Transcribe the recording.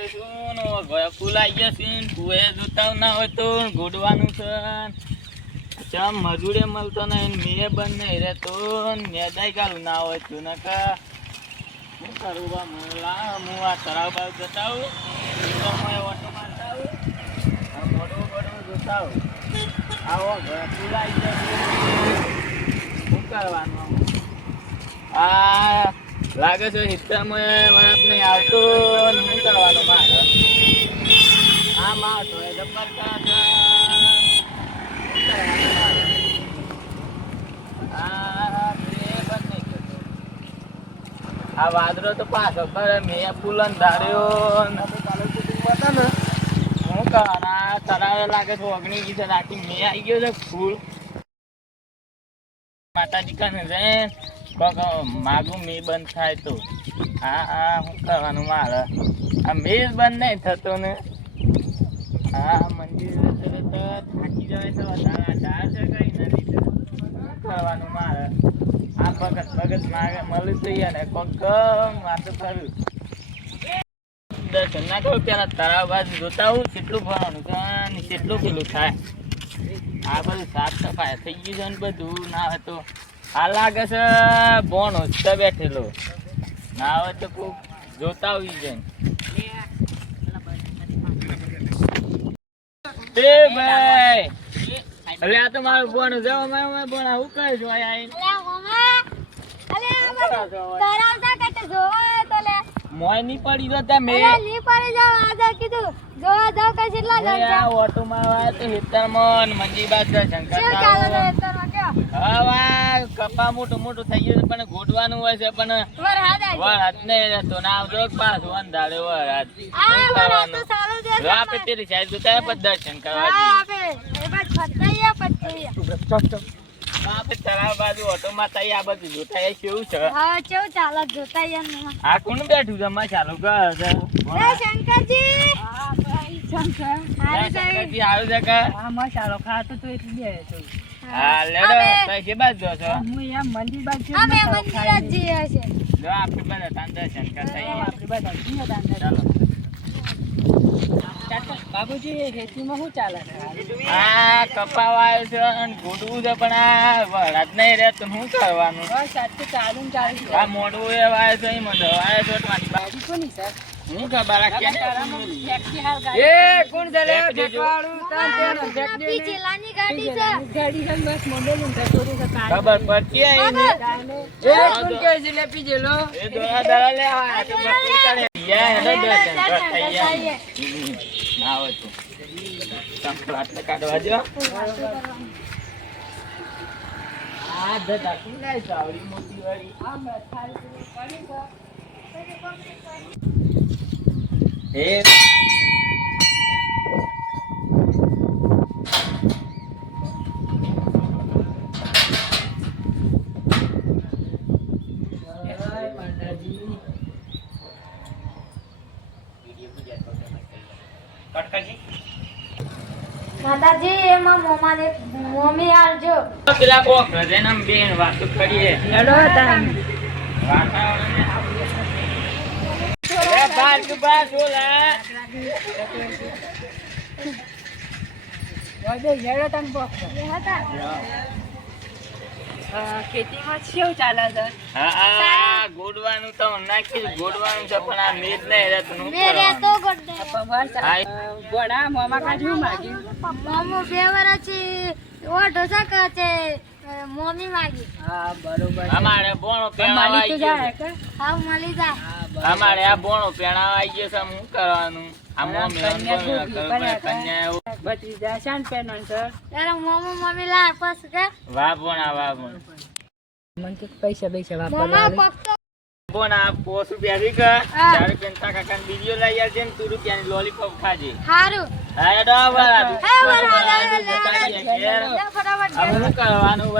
શું ફૂલ આવી ગયા છે કુએ જોતા ના હોય તો ગોડવાનું છે ચમ મજૂરે મળતો નહીં મેં બંધ નહીં રહેતો મેદાય ગાલું ના હોય તું નકા શું કરું બા મળા હું આ તળાવ બાવ જતા આવું ઓટો મારતા આવું મોડું મોડું જોતા આવું આવો ફૂલ આવી ગયા શું કરવાનું આ લાગે છે હિસ્સામાં વરસ નહીં આવતો શું કરવાનું મારે આ માવતો એ જબ્બર આ વાદળો તો પાછો કરે મેં પુલન ધાર્યો હતા ને શું કરવાના તરાવે લાગે છે અગ્નિ ગીત રાખી મેં આવી ગયો છે ફૂલ માતાજી કને જઈને માગું મે બંધ થાય તો હા શું કરવાનું મારે આ મેં બંધ નહીં થતો ને હા મંદિર થાકી જાય તો ધાર છે કઈ નથી શું કરવાનું મારે આ ભગત માગે મળ્યું તો ને કોક વાતો કર્યું દર્શન ના કરું પેલા તળાવ બાજુ જોતા આવું કેટલું ભરવાનું છે કેટલું પેલું થાય આ બધું સાફ સફાઈ થઈ ગયું છે ને બધું ના હોય તો આ લાગે છે બોણ હોસ્તા બેઠેલો ના હોય તો કોક જોતા આવી જાય એ ભાઈ અરે આ તો મારું બોણ જાવ મેં બોણ આવું કરે છો મોય ની પડી જો તમે ની પડી જાવ આજા કીધું જોવા જાવ કે કેટલા જણ છે આ ઓટો મારવા તો હેતરમન મંજીબાદ શંકર ચાલો હેતરમાં કે હવે કપા મોટું મોટું થઈ ગયું પણ ગોડવાનું હોય છે પણ વરહાદ ને તો ના જો પાસ વંધાડે વરહાદ આ વરહાદ તો ચાલુ છે આપે તેરી સાઈડ જોતા પર દર્શન કરવા જી આપે એ બાદ ફટાયા પછી આપે તળાવ બાજુ ઓટો માં તઈ આ બધું જોતા એ કેવું છે હા કેવું ચાલે જોતા યાર આ કોણ બેઠું છે માં ચાલુ કર છે શંકરજી હા ભાઈ શંકર શંકરજી આવ છે કે હા માં ચાલો ખાતો તો એટલે બે છે હા લેડો તઈ કે બાજુ જો છો હું એમ મંદિર બાજુ અમે મંદિર જ જઈએ છે જો આપણે બધા તાન દર્શન કરતા આપણે બધા જઈએ તાન ચાલો બાબુજી ખેતીમાં શું ચાલે આ કપાવાયો છે અને ગોડવું છે પણ આ વરસાદ નહીં રહેતો શું કરવાનું ચાલુ આ મોડવું એ વાય છે એમાં દવાય છે બાજુ કોની સર હું ખબર એ કોણ છે રે ફેકવાળું ગાડી છે ગાડી છે બસ મોડેલ નું થોડી ખબર પડતી આઈ એ કોણ કે જલેબી જેલો એ દોરા દરા લે આ તો બસ કરે યા હેડો દર્શન કરતા યા આવો તો સંપલાટ કાઢવા જો આ દતા કુલાઈ સાવડી મોટી વાળી આ મે થાળી પાણી કા એ માતાજી એમાં મોમાને મોમી આવજો પેલા કોક રજનમ બેન વાતો કરીએ લડો તાન વાતાવરણને એ બાર કે બાર ઓલા વાદે લડો તાન બોક હતા ખેતીમાં કેવું ચાલે છે હા ગોડવાનું તો નાખી ગોડવાનું છે પણ આ મેદ નહીં રહેતું મે રહેતો ગોડે ગોડા મોમા કાઢ્યું માગી મોમો બે વરાથી ઓઢો સકા છે મોમી માગી હા બરોબર અમારે બોણો પેણાવા આવી ગયો કે હા મળી જા અમારે આ બોણો પેણાવા આવી ગયો છે શું કરવાનું આ મોમી કન્યા ભત્રીજા શાન પેનન સર ત્યારે મોમો મમ્મી લા પસ કે વાહ બોણ મને કે પૈસા મોમા પક્તો બોણ આ પોસુ બેસી કે ચારે પેનતા કાકાને બીજો લઈ આવજે ને 2 રૂપિયાની લોલીપોપ ખાજે હારું હા એડો વાળા હા વાળા ફટાફટ શું કરવાનું